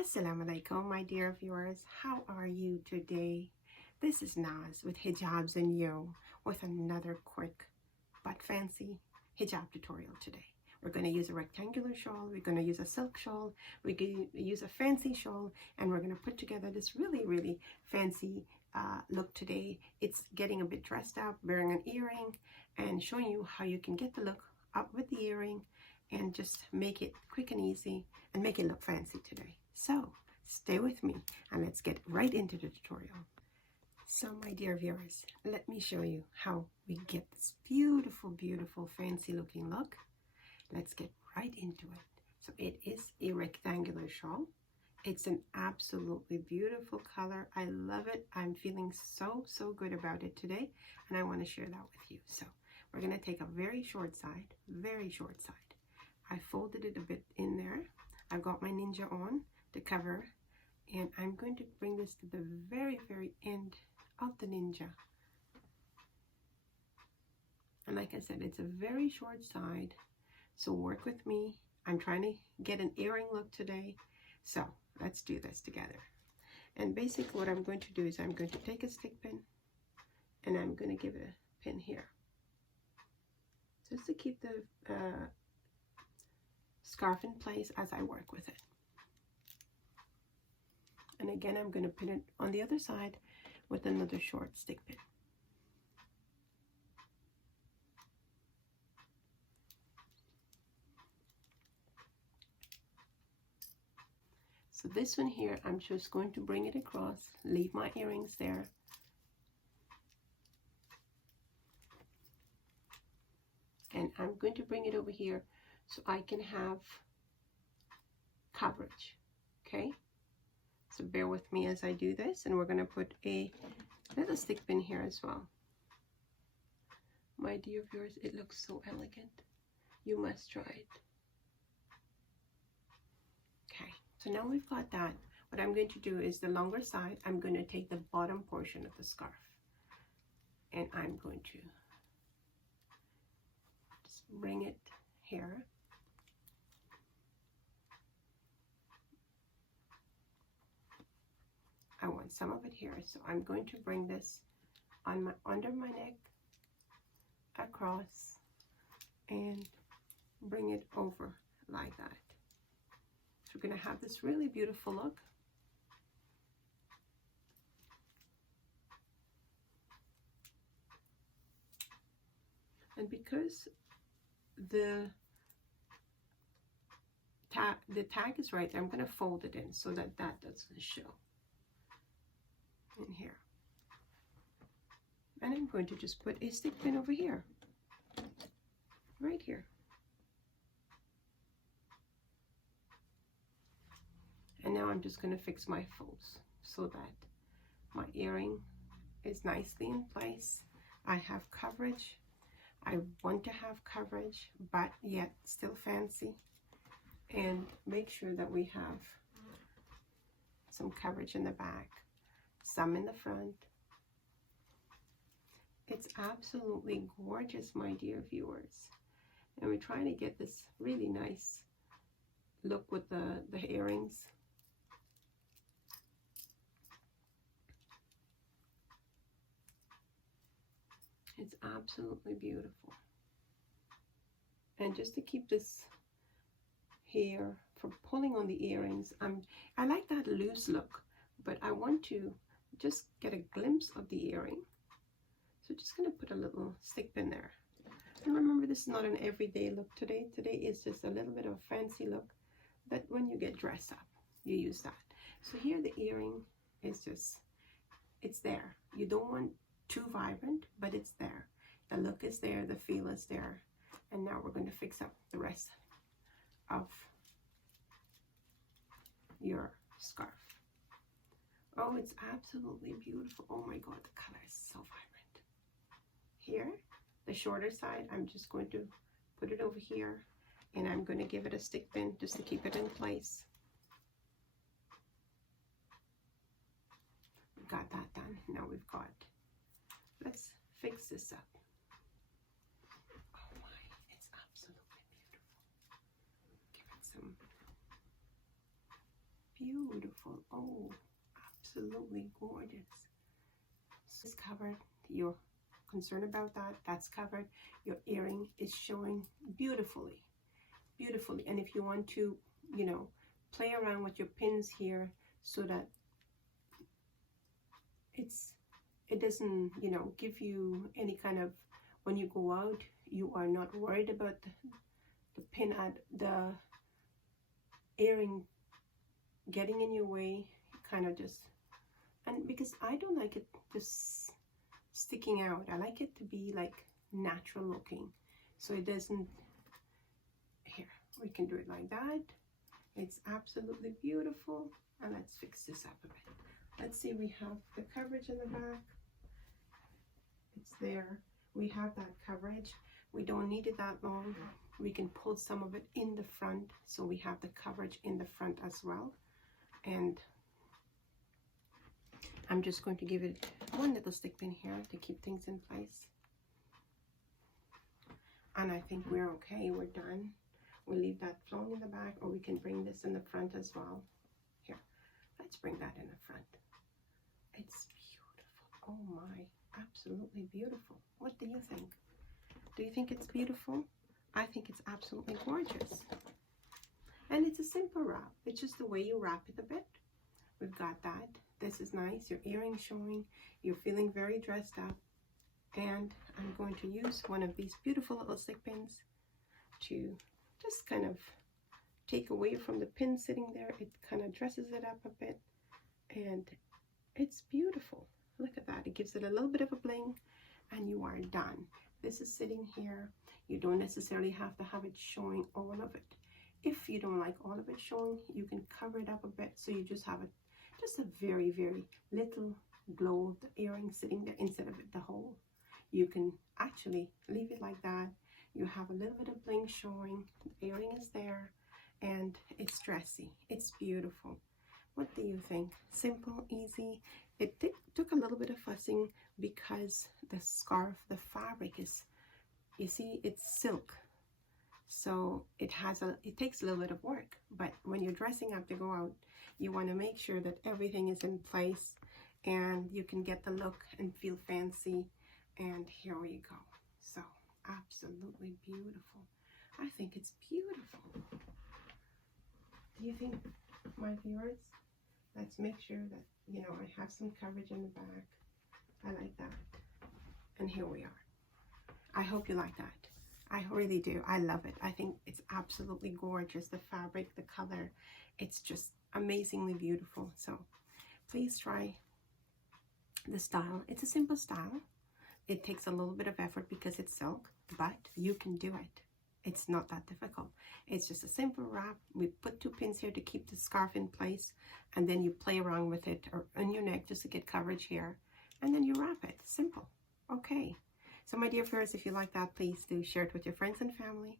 Assalamualaikum, my dear viewers. How are you today? This is Naz with Hijabz&You with another quick but fancy hijab tutorial today. We're going to use a rectangular shawl, we're going to use a silk shawl, we're going to use a fancy shawl, and we're going to put together this really fancy look today. It's getting a bit dressed up, wearing an earring, and showing you how you can get the look up with the earring and just make it quick and easy and make it look fancy today. So stay with me and let's get right into the tutorial. So my dear viewers, let me show you how we get this beautiful fancy looking look. Let's get right into it. So it is a rectangular shawl. It's an absolutely beautiful color. I love it. I'm feeling so good about it today, and I want to share that with you. So we're going to take a very short side. I folded it a bit in there. I've got my ninja on to cover, and I'm going to bring this to the very end of the ninja. And like I said, it's a very short side, so work with me. I'm trying to get an earring look today, so let's do this together. And basically what I'm going to do is I'm going to take a stick pin and I'm going to give it a pin here just to keep the scarf in place as I work with it. And again, I'm going to pin it on the other side with another short stick pin. So this one here, I'm just going to bring it across, leave my earrings there. And I'm going to bring it over here so I can have coverage, okay? So bear with me as I do this, and we're going to put a little stick pin here as well. My dear viewers, it looks so elegant. You must try it. Okay, so now we've got that. What I'm going to do is the longer side, I'm going to take the bottom portion of the scarf, and I'm going to just bring it here. I want some of it here, so I'm going to bring this on under my neck, across, and bring it over like that. So we're going to have this really beautiful look. And because the tag is right there, I'm going to fold it in so that that doesn't show in here. And I'm going to just put a stick pin over here, right here. And now I'm just going to fix my folds so that my earring is nicely in place. I have coverage. I want to have coverage, but yet still fancy. And make sure that we have some coverage in the back, some in the front. It's absolutely gorgeous, my dear viewers. And we're trying to get this really nice look with the earrings. It's absolutely beautiful. And just to keep this hair from pulling on the earrings, I like that loose look, but I want to just get a glimpse of the earring. So just going to put a little stick pin there. And remember, this is not an everyday look today. Today is just a little bit of a fancy look that when you get dressed up, you use that. So here the earring is just, it's there. You don't want too vibrant, but it's there. The look is there, the feel is there. And now we're going to fix up the rest of your scarf. Oh, it's absolutely beautiful. Oh my God, the color is so vibrant. Here, the shorter side, I'm just going to put it over here, and I'm going to give it a stick pin just to keep it in place. We've got that done. Now we've got, let's fix this up. Oh my, it's absolutely beautiful. Give it some beautiful. Oh, absolutely gorgeous. So it's covered. You're concerned about that. That's covered. Your earring is showing beautifully. Beautifully. And if you want to, you know, play around with your pins here so that it doesn't, you know, give you any kind of, when you go out, you are not worried about the pin at the earring getting in your way. Kind of just, and because I don't like it just sticking out, I like it to be like natural looking, so it doesn't. Here, we can do it like that. It's absolutely beautiful. And let's fix this up a bit. Let's see, we have the coverage in the back. It's there. We have that coverage. We don't need it that long. We can pull some of it in the front, so we have the coverage in the front as well. And I'm just going to give it one little stick pin here to keep things in place. And I think we're okay. We're done. We'll leave that flowing in the back, or we can bring this in the front as well. Here, let's bring that in the front. It's beautiful. Oh my, absolutely beautiful. What do you think? Do you think it's beautiful? I think it's absolutely gorgeous. And it's a simple wrap. It's just the way you wrap it a bit. We've got that. This is nice. Your earrings showing. You're feeling very dressed up. And I'm going to use one of these beautiful little stick pins to just kind of take away from the pin sitting there. It kind of dresses it up a bit. And it's beautiful. Look at that. It gives it a little bit of a bling. And you are done. This is sitting here. You don't necessarily have to have it showing all of it. If you don't like all of it showing, you can cover it up a bit, so you just have just a very, very little glow of the earring sitting there instead of it the whole. You can actually leave it like that. You have a little bit of bling showing. The earring is there, and it's dressy. It's beautiful. What do you think? Simple, easy. It took a little bit of fussing because the scarf, the fabric is, you see, it's silk. So it takes a little bit of work. But when you're dressing up to go out, you want to make sure that everything is in place and you can get the look and feel fancy. And here we go. So absolutely beautiful. I think it's beautiful. Do you think, my viewers? Let's make sure that, you know, I have some coverage in the back. I like that. And here we are. I hope you like that. I really do. I love it. I think it's absolutely gorgeous. The fabric, the color, it's just amazingly beautiful. So please try the style. It's a simple style. It takes a little bit of effort because it's silk, but you can do it. It's not that difficult. It's just a simple wrap. We put 2 pins here to keep the scarf in place, and then you play around with it or on your neck just to get coverage here, and then you wrap it. Simple. Okay. So my dear viewers, if you like that, please do share it with your friends and family.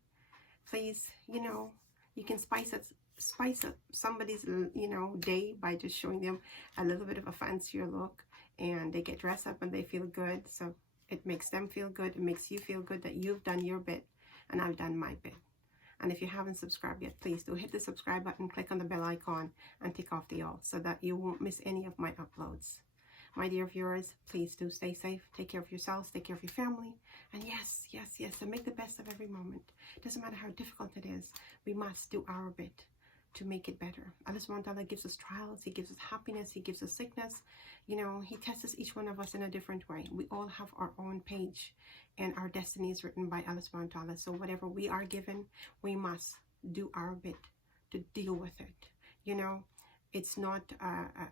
Please, you know, you can spice up somebody's, you know, day by just showing them a little bit of a fancier look, and they get dressed up and they feel good. So it makes them feel good. It makes you feel good that you've done your bit and I've done my bit. And if you haven't subscribed yet, please do hit the subscribe button, click on the bell icon, and tick off the all so that you won't miss any of my uploads. My dear viewers, please do stay safe, take care of yourselves, take care of your family, and yes, and make the best of every moment. Doesn't matter how difficult it is, we must do our bit to make it better. Allah subhanahu wa ta'ala gives us trials, He gives us happiness, He gives us sickness. You know, He tests each one of us in a different way. We all have our own page, and our destiny is written by Allah subhanahu wa ta'ala. So whatever we are given, we must do our bit to deal with it. You know, it's not,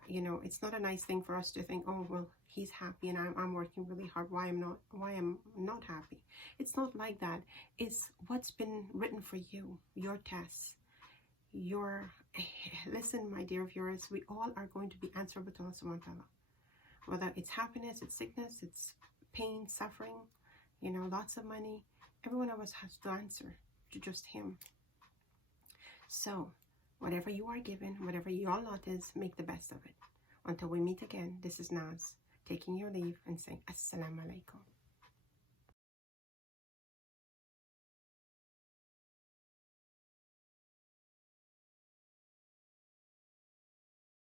you know, it's not a nice thing for us to think, oh, well, he's happy and I'm working really hard. Why am not happy? It's not like that. It's what's been written for you, your tests. Listen, my dear viewers, we all are going to be answerable to Allah subhanahu wa ta'ala. Whether it's happiness, it's sickness, it's pain, suffering, you know, lots of money. Every one of us has to answer to just Him. So whatever you are given, whatever your lot is, make the best of it. Until we meet again, this is Naz, taking your leave and saying Assalamu alaikum.